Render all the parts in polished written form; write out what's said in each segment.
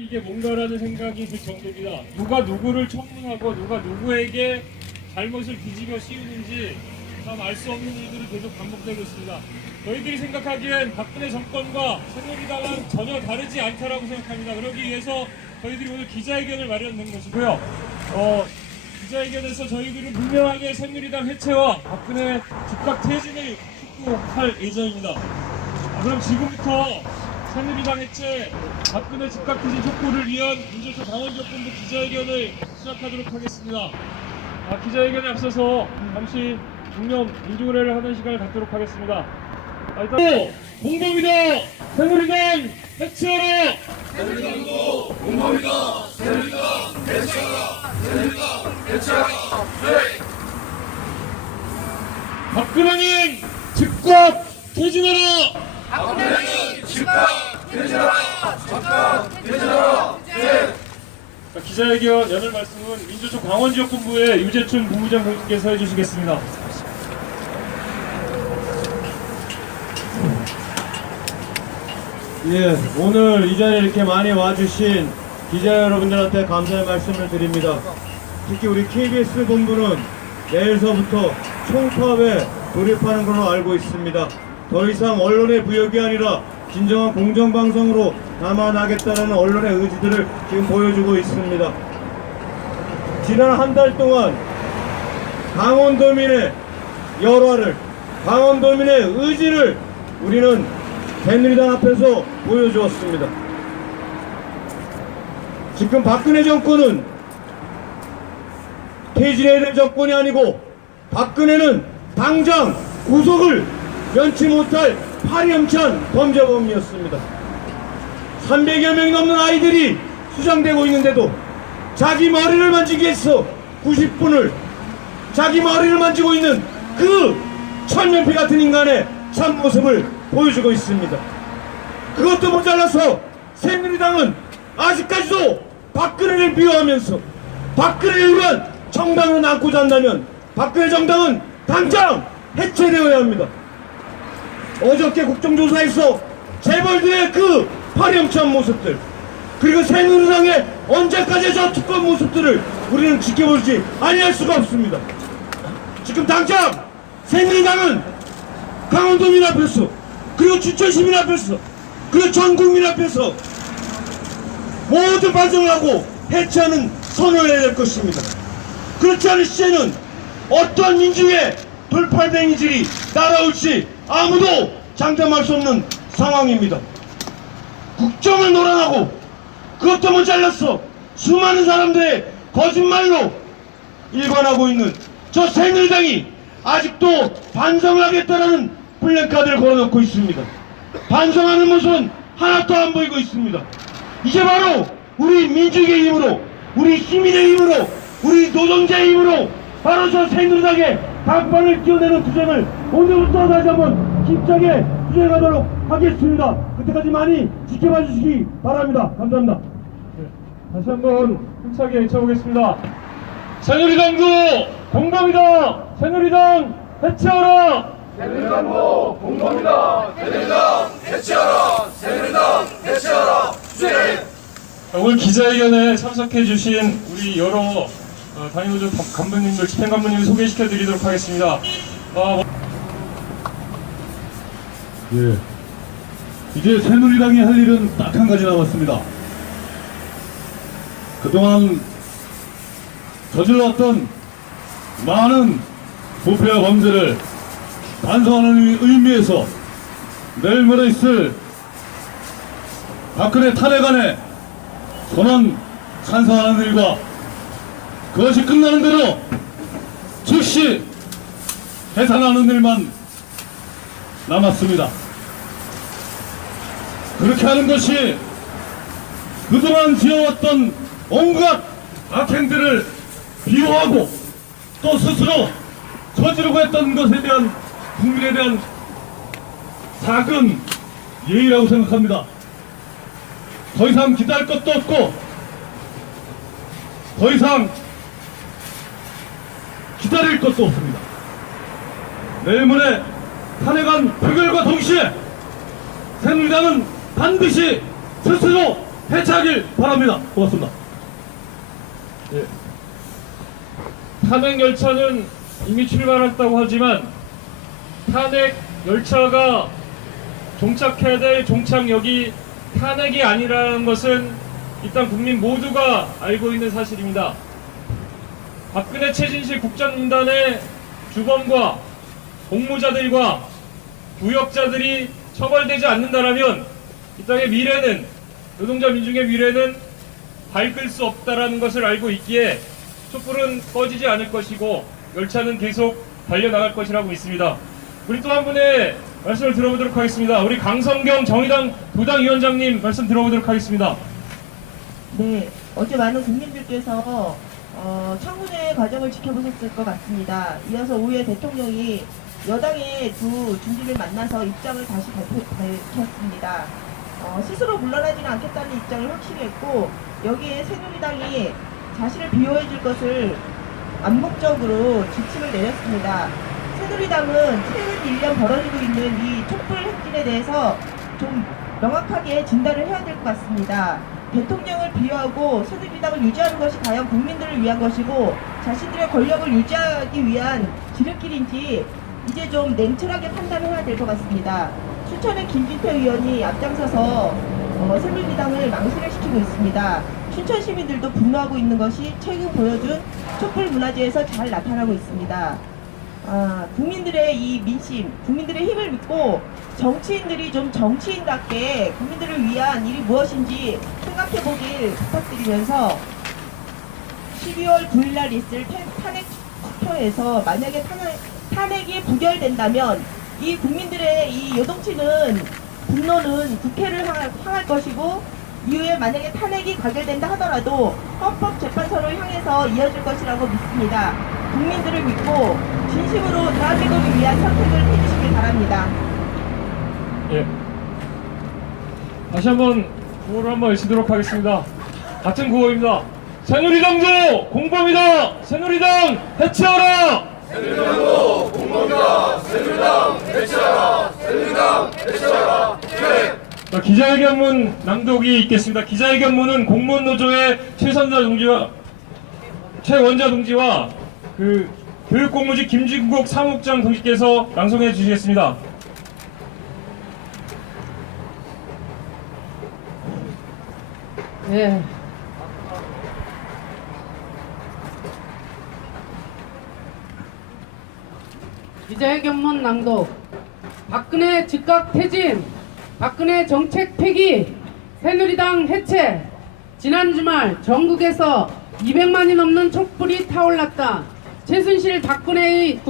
이게 뭔가라는 생각이 들 정도입니다. 누가 누구를 청문하고 누가 누구에게 잘못을 뒤집어 씌우는지 참 알 수 없는 일들이 계속 반복되고 있습니다. 저희들이 생각하기엔 박근혜 정권과 새누리당은 전혀 다르지 않다라고 생각합니다. 그러기 위해서 저희들이 오늘 기자회견을 마련한 것이고요. 기자회견에서 저희들은 분명하게 새누리당 해체와 박근혜 즉각 퇴진을 촉구할 예정입니다. 그럼 지금부터 새누리당 해체, 박근혜 즉각 퇴진 촉구를 위한 민주당 당원지역본부 기자회견을 시작하도록 하겠습니다. 기자회견에 앞서서 잠시 중념 민주의례를 하는 시간을 갖도록 하겠습니다. 일단 공범이다! 새누리당 해체하라! 새누리당도 공범이다! 새누리당 해체하라! 새누리당 해체하라! 네! 박근혜는 즉각 퇴진하라! 박근혜는 즉각 퇴진하라! 즉각 퇴진하라! 네! 기자회견 여는 말씀은 민주당 강원지역본부의 유재춘 본부장 공주께서 해주시겠습니다. 예, 오늘 이 자리에 이렇게 많이 와주신 기자 여러분들한테 감사의 말씀을 드립니다. 특히 우리 KBS 본부는 내일서부터 총파업에 돌입하는 걸로 알고 있습니다. 더 이상 언론의 부역이 아니라 진정한 공정방송으로 남아나겠다는 언론의 의지들을 지금 보여주고 있습니다. 지난 한 달 동안 강원도민의 열화를, 강원도민의 의지를 우리는 새누리당 앞에서 보여주었습니다. 지금 박근혜 정권은 퇴진해야 될 정권이 아니고 박근혜는 당장 구속을 면치 못할 파렴치한 범죄범이었습니다. 300여 명이 넘는 아이들이 수장되고 있는데도 자기 머리를 만지기 위해서 90분을 자기 머리를 만지고 있는 그 천면피 같은 인간의 참모습을 보여주고 있습니다. 그것도 모자라서 새누리당은 아직까지도 박근혜를 비호하면서 박근혜를 위한 정당을 안고자 한다면 박근혜 정당은 당장 해체되어야 합니다. 어저께 국정조사에서 재벌들의 그 파렴치한 모습들, 그리고 새누리당의 언제까지 저 특권 모습들을 우리는 지켜보지 아니할 수가 없습니다. 지금 당장 새누리당은 강원도민 앞에서, 그리고 주천시민 앞에서, 그리고 전 국민 앞에서 모든 반성을 하고 해체하는 선언을 해야 될 것입니다. 그렇지 않은 시에는 어떤 민주의 돌팔뱅이질이 따라올지 아무도 장담할 수 없는 상황입니다. 국정을 논란하고 그것도 모자라서 수많은 사람들의 거짓말로 일관하고 있는 저 새누리당이 아직도 반성을 하겠다라는 플래카드를 걸어놓고 있습니다. 반성하는 모습은 하나도 안 보이고 있습니다. 이제 바로 우리 민주주의의 힘으로, 우리 시민의 힘으로, 우리 노동자의 힘으로 바로 저 새누리당의 강판을 띄워내는 투쟁을 오늘부터 다시 한번 힘차게 투쟁하도록 하겠습니다. 그때까지 많이 지켜봐 주시기 바랍니다. 감사합니다. 다시 한번 힘차게 외쳐보겠습니다. 새누리당도 공범이다! 새누리당 해체하라! 새누리당도 공범이다! 새누리당 해체하라! 새누리당 해체하라! 네! 오늘 기자회견에 참석해주신 우리 여러 단임노조 간부님들, 집행간부님을 소개시켜드리도록 하겠습니다. 예, 이제 새누리당이 할 일은 딱 한 가지 남았습니다. 그동안 저질렀던 많은 부패와 범죄를 반성하는 의미에서 내일 모레 있을 박근혜 탄핵안에 선언 찬성하는 일과 그것이 끝나는 대로 즉시 해산하는 일만 남았습니다. 그렇게 하는 것이 그동안 지어왔던 온갖 악행들을 비호하고 또 스스로 저지르고 했던 것에 대한 국민에 대한 작은 예의라고 생각합니다. 더 이상 기다릴 것도 없고 더 이상 기다릴 것도 없습니다. 내일 모레 탄핵안 표결과 동시에 새누리당은 반드시 스스로 해체하길 바랍니다. 고맙습니다. 예. 탄핵 열차는 이미 출발했다고 하지만 탄핵 열차가 종착해야 될 종착역이 탄핵이 아니라는 것은 일단 국민 모두가 알고 있는 사실입니다. 박근혜 최진실 국정농단의 주범과 공모자들과 부역자들이 처벌되지 않는다라면 이 땅의 미래는, 노동자 민중의 미래는 밝을 수 없다라는 것을 알고 있기에 촛불은 꺼지지 않을 것이고 열차는 계속 달려나갈 것이라고 믿습니다. 우리 또 한 분의 말씀을 들어보도록 하겠습니다. 우리 강성경 정의당 도당위원장님 말씀 들어보도록 하겠습니다. 네, 어제 많은 국민들께서 청문회 과정을 지켜보셨을 것 같습니다. 이어서 오후에 대통령이 여당의 두 중진을 만나서 입장을 다시 밝혔습니다. 스스로 물러나지는 않겠다는 입장을 확실히 했고, 여기에 새누리당이 자신을 비호해 줄 것을 암묵적으로 지침을 내렸습니다. 새누리당은 최근 1년 벌어지고 있는 이 촛불 행진에 대해서 좀 명확하게 진단을 해야 될 것 같습니다. 대통령을 비호하고 새누리당을 유지하는 것이 과연 국민들을 위한 것이고 자신들의 권력을 유지하기 위한 지름길인지 이제 좀 냉철하게 판단을 해야 될 것 같습니다. 춘천의 김진태 의원이 앞장서서 새누리당을 망신을 시키고 있습니다. 춘천 시민들도 분노하고 있는 것이 최근 보여준 촛불 문화제에서 잘 나타나고 있습니다. 국민들의 이 민심, 국민들의 힘을 믿고 정치인들이 좀 정치인답게 국민들을 위한 일이 무엇인지 생각해 보길 부탁드리면서 12월 9일 날 있을 탄핵 투표에서 만약에 탄핵이 부결된다면 이 국민들의 이 요동치는 분노는 국회를 향할 것이고, 이후에 만약에 탄핵이 가결된다 하더라도 헌법재판소를 향해서 이어질 것이라고 믿습니다. 국민들을 믿고 진심으로 대한민국을 위한 선택을 해주시길 바랍니다. 예. 다시 한번 구호를 한번 외치도록 하겠습니다. 같은 구호입니다. 새누리당도 공범이다. 새누리당 해체하라. 새누리당도 공범이다. 새누리당 해체하라. 새누리당 해체하라. 자, 기자회견문 낭독이 있겠습니다. 기자회견문은 공무원노조의 최원자 동지와 그 교육공무지 김진국 사무국장 동지께서 낭송해 주시겠습니다. 네. 기자회견문 낭독. 박근혜 즉각 퇴진, 박근혜 정책 폐기, 새누리당 해체. 지난 주말 전국에서 200만이 넘는 촛불이 타올랐다. 최순실 박근혜의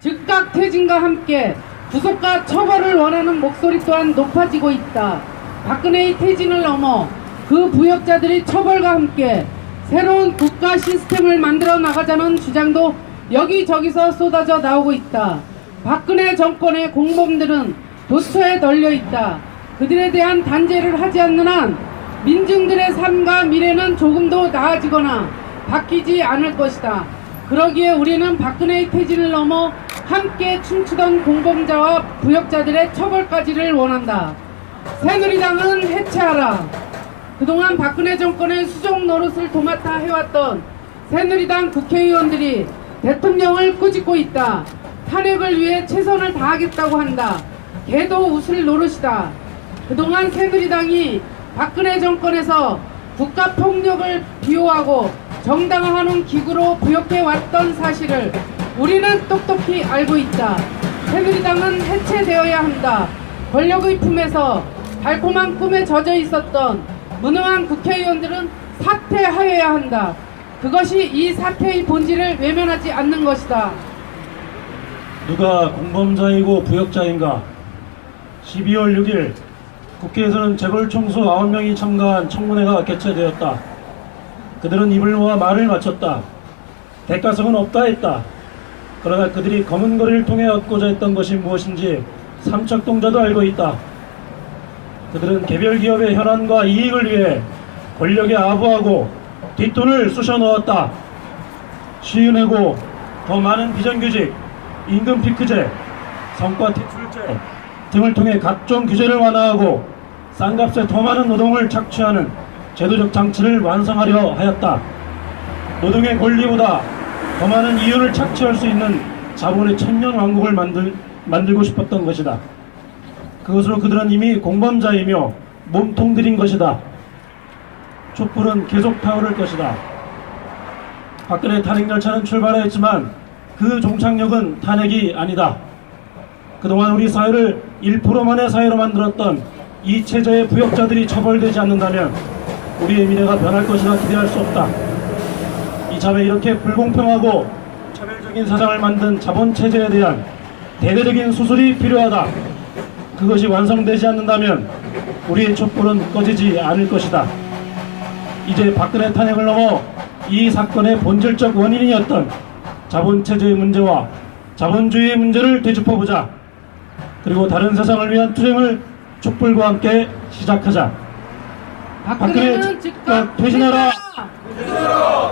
즉각 퇴진과 함께 구속과 처벌을 원하는 목소리 또한 높아지고 있다. 박근혜의 퇴진을 넘어 그 부역자들이 처벌과 함께 새로운 국가 시스템을 만들어 나가자는 주장도 여기저기서 쏟아져 나오고 있다. 박근혜 정권의 공범들은 도처에 널려 있다. 그들에 대한 단죄를 하지 않는 한 민중들의 삶과 미래는 조금도 나아지거나 바뀌지 않을 것이다. 그러기에 우리는 박근혜의 퇴진을 넘어 함께 춤추던 공범자와 부역자들의 처벌까지를 원한다. 새누리당은 해체하라. 그동안 박근혜 정권의 수종 노릇을 도맡아 해왔던 새누리당 국회의원들이 대통령을 꾸짖고 있다. 탄핵을 위해 최선을 다하겠다고 한다. 개도 웃을 노릇이다. 그동안 새누리당이 박근혜 정권에서 국가폭력을 비호하고 정당화하는 기구로 부역해왔던 사실을 우리는 똑똑히 알고 있다. 새누리당은 해체되어야 한다. 권력의 품에서 달콤한 꿈에 젖어 있었던 무능한 국회의원들은 사퇴하여야 한다. 그것이 이 사태의 본질을 외면하지 않는 것이다. 누가 공범자이고 부역자인가? 12월 6일 국회에서는 재벌총수 9명이 참가한 청문회가 개최되었다. 그들은 입을 모아 말을 마쳤다. 대가성은 없다 했다. 그러나 그들이 검은 거리를 통해 얻고자 했던 것이 무엇인지 삼척동자도 알고 있다. 그들은 개별 기업의 혈안과 이익을 위해 권력에 아부하고 뒷돈을 쑤셔 넣었다. 시은해고 더 많은 비정규직, 임금 피크제, 성과 퇴출제 등을 통해 각종 규제를 완화하고 싼값에 더 많은 노동을 착취하는 제도적 장치를 완성하려 하였다. 노동의 권리보다 더 많은 이윤을 착취할 수 있는 자본의 천년 왕국을 만들고 싶었던 것이다. 그것으로 그들은 이미 공범자이며 몸통들인 것이다. 촛불은 계속 타오를 것이다. 박근혜 탄핵 열차는 출발하였지만 그 종착역은 탄핵이 아니다. 그동안 우리 사회를 1%만의 사회로 만들었던 이 체제의 부역자들이 처벌되지 않는다면 우리의 미래가 변할 것이라 기대할 수 없다. 이참에 이렇게 불공평하고 차별적인 사상을 만든 자본체제에 대한 대대적인 수술이 필요하다. 그것이 완성되지 않는다면 우리의 촛불은 꺼지지 않을 것이다. 이제 박근혜 탄핵을 넘어 이 사건의 본질적 원인이었던 자본체제의 문제와 자본주의의 문제를 되짚어보자. 그리고 다른 세상을 위한 투쟁을 촛불과 함께 시작하자. 박근혜는 즉각 퇴진하라!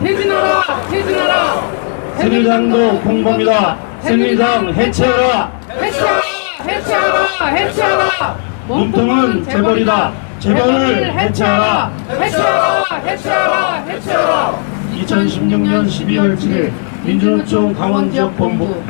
퇴진하라! 퇴진하라! 새누리당도 공범이다. 새누리당 해체하라! 해체하라! 해체하라! 해체하라! 몸통은 재벌이다. 재벌을 해체하라! 해체하라! 해체하라! 해체하라! 2016년 12월 7일 민주노총 강원지역본부.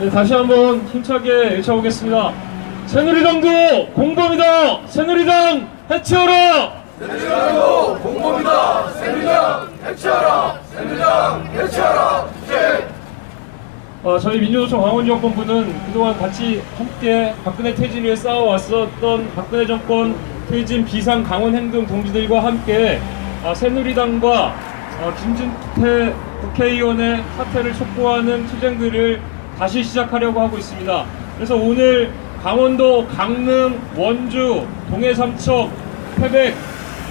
네, 다시 한번 힘차게 외쳐보겠습니다. 새누리당도 공범이다. 새누리당 해체하라. 새누리당도 공범이다. 새누리당 해체하라. 새누리당 해체하라. 저희 민주노총 강원지역본부는 그동안 같이 함께 박근혜 퇴진을 위해 싸워왔었던 박근혜 정권 퇴진 비상 강원 행동 동지들과 함께 새누리당과 김진태 국회의원의 사퇴를 촉구하는 투쟁들을 다시 시작하려고 하고 있습니다. 그래서 오늘 강원도 강릉, 원주, 동해 삼척, 태백,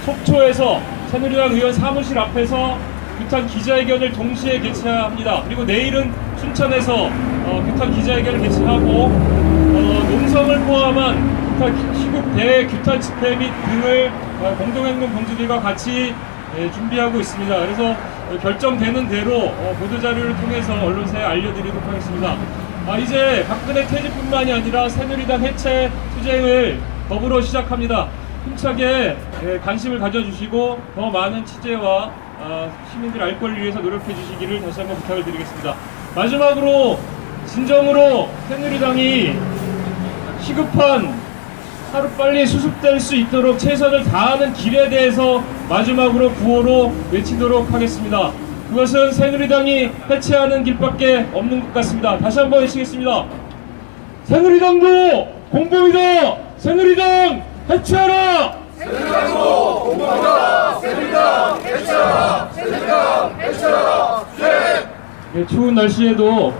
속초에서 새누리당 의원 사무실 앞에서 규탄 기자회견을 동시에 개최합니다. 그리고 내일은 춘천에서 규탄 기자회견을 개최하고 농성을 포함한 시국 대규탄 집회 및 등을 공동행동 동지들과 같이 준비하고 있습니다. 그래서 결정되는 대로 보도자료를 통해서 언론사에 알려드리도록 하겠습니다. 이제 박근혜 퇴진뿐만이 아니라 새누리당 해체 투쟁을 더불어 시작합니다. 힘차게 관심을 가져주시고 더 많은 취재와 시민들 알 권리를 위해서 노력해 주시기를 다시 한번 부탁을 드리겠습니다. 마지막으로 진정으로 새누리당이 시급한 하루빨리 수습될 수 있도록 최선을 다하는 길에 대해서 마지막으로 구호로 외치도록 하겠습니다. 그것은 새누리당이 해체하는 길밖에 없는 것 같습니다. 다시 한번 외치겠습니다. 새누리당도 공범이다. 새누리당 해체하라. 새누리당도 공범이다. 새누리당 해체하라. 새누리당 해체하라. 추운 날씨에도